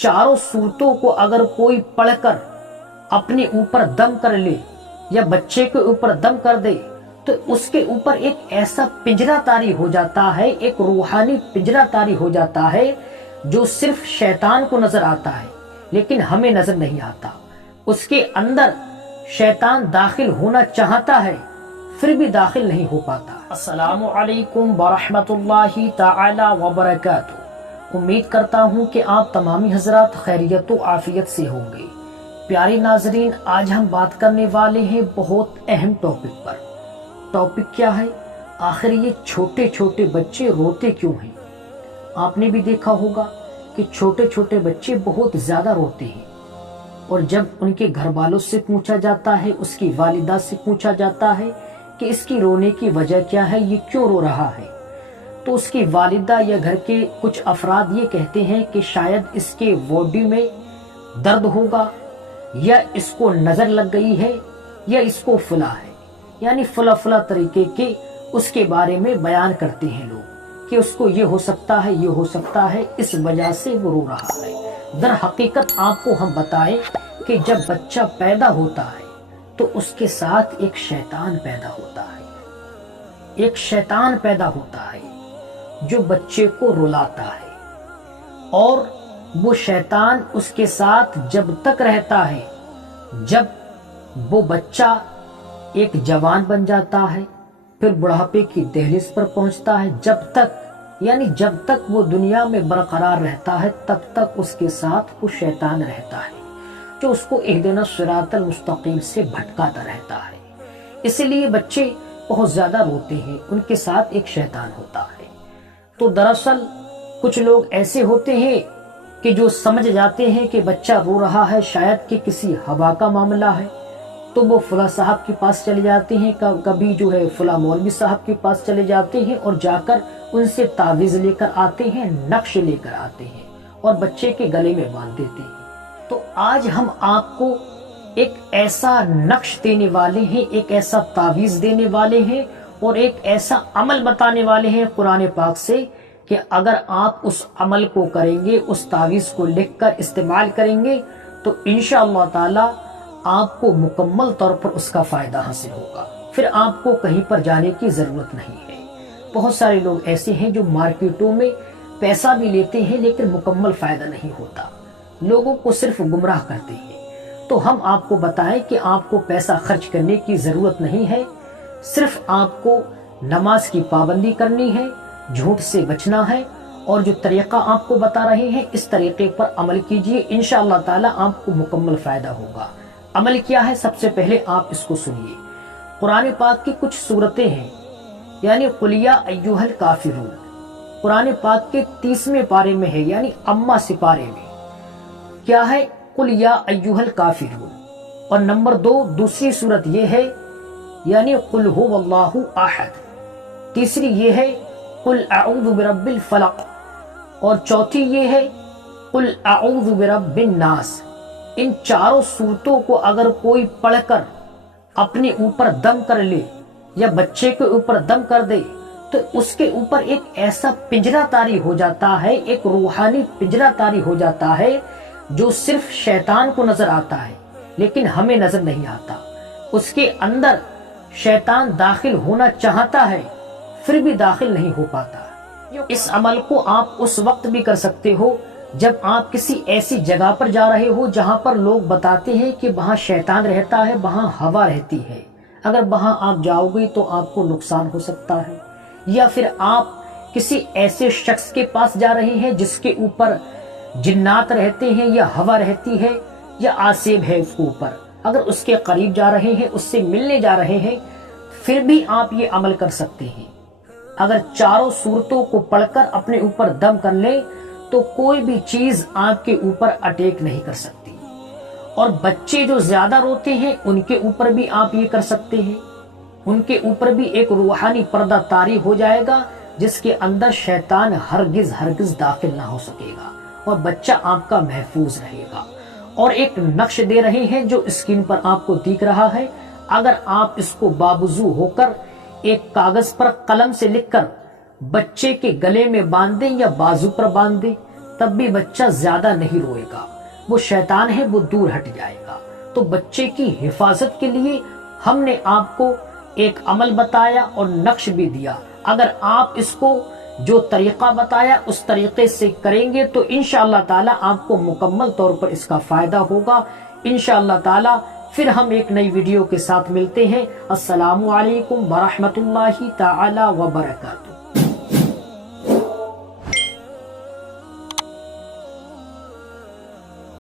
चारों सूरतों को अगर कोई पढ़कर अपने ऊपर दम कर ले या बच्चे के ऊपर दम कर दे तो उसके ऊपर एक ऐसा पिंजरा तारी हो जाता है, एक रूहानी पिंजरा तारी हो जाता है जो सिर्फ शैतान को नजर आता है लेकिन हमें नजर नहीं आता। उसके अंदर शैतान दाखिल होना चाहता है फिर भी दाखिल नहीं हो पाता। अस्सलामु अलैकुम वरहमतुल्लाहि ताला वबरकातुहू। उम्मीद करता हूँ कि आप तमामी हजरात खैरियत व आफियत से होंगे। प्यारे नाजरीन, आज हम बात करने वाले हैं बहुत अहम टॉपिक पर। टॉपिक क्या है? आखिर ये छोटे छोटे बच्चे रोते क्यों हैं? आपने भी देखा होगा कि छोटे छोटे बच्चे बहुत ज्यादा रोते हैं और जब उनके घर वालों से पूछा जाता है, उसकी वालिदा से पूछा जाता है कि इसकी रोने की वजह क्या है, ये क्यों रो रहा है, तो उसकी वालिदा या घर के कुछ अफराद ये कहते हैं कि शायद इसके बॉडी में दर्द होगा या इसको नजर लग गई है या इसको फुला है, यानी फुला फुला तरीके के उसके बारे में बयान करते हैं लोग कि उसको ये हो सकता है, ये हो सकता है, इस वजह से वो रो रहा है। दर हकीकत आपको हम बताएं कि जब बच्चा पैदा होता है तो उसके साथ एक शैतान पैदा होता है। एक शैतान पैदा होता है जो बच्चे को रुलाता है और वो शैतान उसके साथ जब तक रहता है जब वो बच्चा एक जवान बन जाता है, फिर बुढ़ापे की दहलीज पर पहुंचता है, जब तक वो दुनिया में बरकरार रहता है तब तक उसके साथ वो शैतान रहता है जो उसको इहदिना सिरातल मुस्तकीम से भटकाता रहता है। इसीलिए बच्चे बहुत ज्यादा रोते हैं, उनके साथ एक शैतान होता है। तो दरअसल कुछ लोग ऐसे होते हैं कि जो समझ जाते हैं कि बच्चा रो रहा है शायद कि किसी हवा का मामला है, तो वो फुला साहब के पास चले जाते हैं, कभी जो है फुला मौलवी साहब के पास चले जाते हैं और जाकर उनसे तावीज लेकर आते हैं, नक्श लेकर आते हैं और बच्चे के गले में बांध देते हैं। तो आज हम आपको एक ऐसा नक्श देने वाले हैं, एक ऐसा तावीज देने वाले हैं और एक ऐसा अमल बताने वाले हैं कुरान पाक से कि अगर आप उस अमल को करेंगे, उस तावीज को लिखकर इस्तेमाल करेंगे तो इंशाअल्लाह ताला आपको मुकम्मल तौर पर उसका फायदा हासिल होगा, फिर आपको कहीं पर जाने की जरूरत नहीं है। बहुत सारे लोग ऐसे हैं जो मार्केटों में पैसा भी लेते हैं लेकिन मुकम्मल फायदा नहीं होता, लोगों को सिर्फ गुमराह करते हैं। तो हम आपको बताएं कि आपको पैसा खर्च करने की जरूरत नहीं है, सिर्फ आपको नमाज की पाबंदी करनी है, झूठ से बचना है और जो तरीका आपको बता रहे हैं इस तरीके पर अमल कीजिए, इंशाअल्लाह ताला आपको मुकम्मल फायदा होगा। अमल क्या है? सबसे पहले आप इसको सुनिए। कुरान पाक की कुछ सूरतें हैं, यानी कुल या अय्युहल काफिरून कुरान पाक के 30वें पारे में है, यानी अम्मा सिपारे में क्या है? कुल या अय्युहल काफिरून। और नंबर 2 दूसरी सूरत ये है, यानी कुल हुवल्लाहु अहद। तीसरी ये है कुल अऊज़ु बिरब्बिल फलक और चौथी ये है कुल अऊज़ु बिरब्बिन नास। इन चारों सूरतों को अगर कोई पढ़कर अपने ऊपर दम कर ले या बच्चे के ऊपर दम कर दे तो उसके ऊपर एक ऐसा पिंजरा तारी हो जाता है, एक रूहानी पिंजरा तारी हो जाता है जो सिर्फ शैतान को नजर आता है लेकिन हमें नजर नहीं आता। उसके अंदर शैतान दाखिल होना चाहता है फिर भी दाखिल नहीं हो पाता। इस अमल को आप उस वक्त भी कर सकते हो जब आप किसी ऐसी जगह पर जा रहे हो जहां पर लोग बताते हैं कि वहां शैतान रहता है, वहां हवा रहती है, अगर वहां आप जाओगे तो आपको नुकसान हो सकता है। या फिर आप किसी ऐसे शख्स के पास जा रहे हैं जिसके ऊपर जिन्नात रहते हैं या हवा रहती है या आसेब है उसके ऊपर, अगर उसके करीब जा रहे हैं, उससे मिलने जा रहे हैं, फिर भी आप ये अमल कर सकते हैं। अगर चारों सूरतों को पढ़कर अपने ऊपर दम कर ले तो कोई भी चीज आपके ऊपर अटैक नहीं कर सकती। और बच्चे जो ज्यादा रोते हैं उनके ऊपर भी आप ये कर सकते हैं, उनके ऊपर भी एक रूहानी पर्दा तारी हो जाएगा जिसके अंदर शैतान हरगिज हरगिज दाखिल ना हो सकेगा और बच्चा आपका महफूज रहेगा। और एक नक्श दे रहे हैं जो स्क्रीन पर आपको दिख रहा है, अगर आप इसको बावजू होकर एक कागज पर कलम से लिखकर बच्चे के गले में बांध दें या बाजू पर बांध दें تب بھی بچہ زیادہ نہیں روئے گا، وہ شیطان ہے، وہ دور ہٹ جائے گا۔ تو بچے کی حفاظت کے لیے ہم نے آپ کو ایک عمل بتایا اور نقش بھی دیا۔ اگر آپ اس کو جو طریقہ بتایا اس طریقے سے کریں گے تو انشاءاللہ تعالی آپ کو مکمل طور پر اس کا فائدہ ہوگا۔ انشاءاللہ تعالی پھر ہم ایک نئی ویڈیو کے ساتھ ملتے ہیں۔ السلام علیکم ورحمۃ اللہ تعالی وبرکاتہ۔